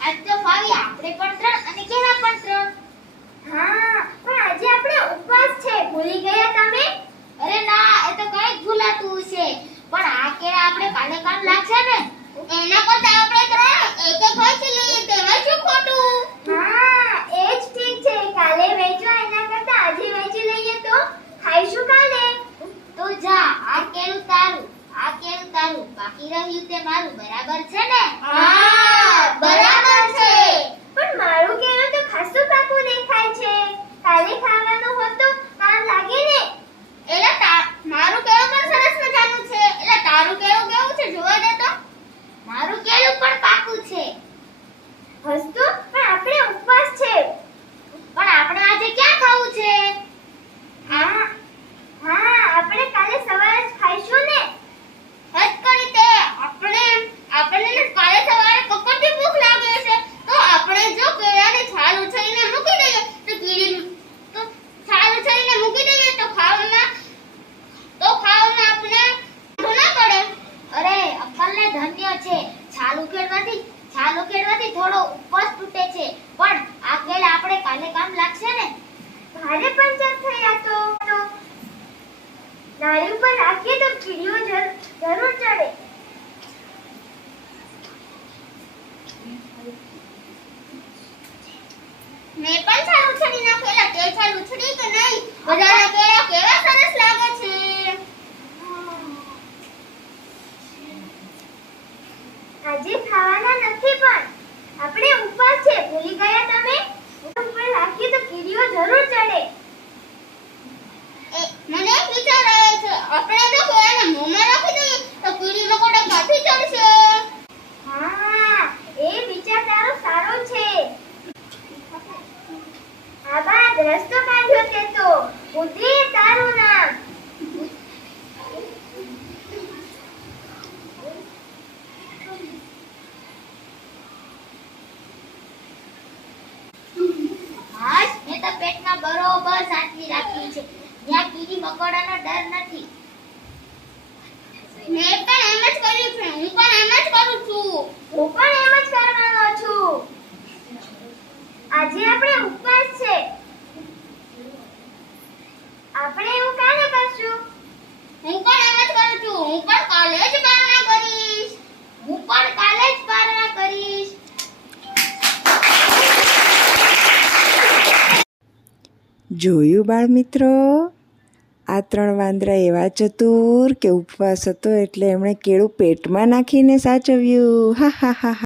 આજ તો ફાવી આપણે પણ ત્રણ અને કેળા પણ ત્રણ? હા પણ આજે આપણે ઉપવાસ છે. ભૂલી ગયા તમે? અરે ના એ તો કંઈક ભૂલાતું છે પણ આ કેળા આપણે કાલે કામ લાગશે ને? એના કરતા આપણે ત્રણ એક એક વાંચી લઈએ તેમાં શું ખોટું. હા એ જ ઠીક છે. કાલે વેચો એના કરતા આજે વેચી લઈએ તો ખાઈશું કાલે. તું જા આ કેળું તારું આ કેળું તારું. બાકી રહ્યું તે મારું બરાબર છે ને? હા, બરાબર છે. પણ મારું કેળું તો ખાસું પાકું દેખાય છે કાલે ખાવાનું હોત તો કામ લાગે ને એટલે તા- મારું કેળું પણ સરસ મજાનું છે એટલે તારું કેળું કેવું છે જોવા દે તો મારું કેળું પણ પાકું છે હસતો પણ આપણે ઉપવાસ છે પણ આપણે આજે ક્યાં ખાવું છે હા હા આપણે કાલે સવારે જ ખાઈશું ને હદ કરી તે આપણે આપણને કાલે સવારે કકડતી ભૂખ લાગે છે તો આપણે જો કેળાની છાલ ઉછળીને મૂકી દઈએ તો કીડી તો છાલ ઉછળીને મૂકી દઈએ તો ખાવામાં તો ખાવામાં આપણે વાંધો ના પડે અરે અક્કલને ધન્ય છે. છાલ ઉખેડવાથી છાલ ઉખેડવાથી થોડો ઉપવાસ તૂટે છે. પણ આ ખેલ આપણે કાલે કામ લાગશે ને? ભારે પંચર થયા તો? નાળી ઉપર રાખીએ તો કીડીઓ જરૂર ચડે. મેં પણ છાલ ઉછળી નાખેલા તે છાલ ઉછળી કે નહીં? બધાના કેળા કેવા સરસ લાગે છે આજે ખાવાના નથી પણ આપણે ઉપવાસ છે ભૂલી ગયા તમે? ઉપર રાખીએ તો કીડીઓ જરૂર ચડે. એ, મને એક વિચાર આવે છે આપણે તો કોઈને મોંમાં રાખી દઈએ તો કીડી મકોડા ક્યાંથી ચડશે. હા એ વિચાર તારો સારો છે. આ બાદ રસ્તો કાઢ્યો તે તો. બુદ્ધિ તારું નામ. પેટમાં બરોબર સાચવી રાખી છે. ત્યાં કીડી મકોડાનો ડર નથી. મેં પણ એમ જ કર્યું છે. હું પણ એમ જ કરું છું. હું પણ એમ જ કરવાનો છું. આજે આપણે ઉપવાસ છે આપણે એવું કાલે કરશું હું પણ એમ જ કરું છું હું પણ કાલે જ પારણા કરીશ હું પણ કાલે જ પારણા કરીશ જોયું બાળમિત્રો આ ત્રણ વાંદરા એવા ચતુર કે ઉપવાસ હતો એટલે એમણે કેળું પેટમાં નાખીને સાચવ્યું. હા હા હા.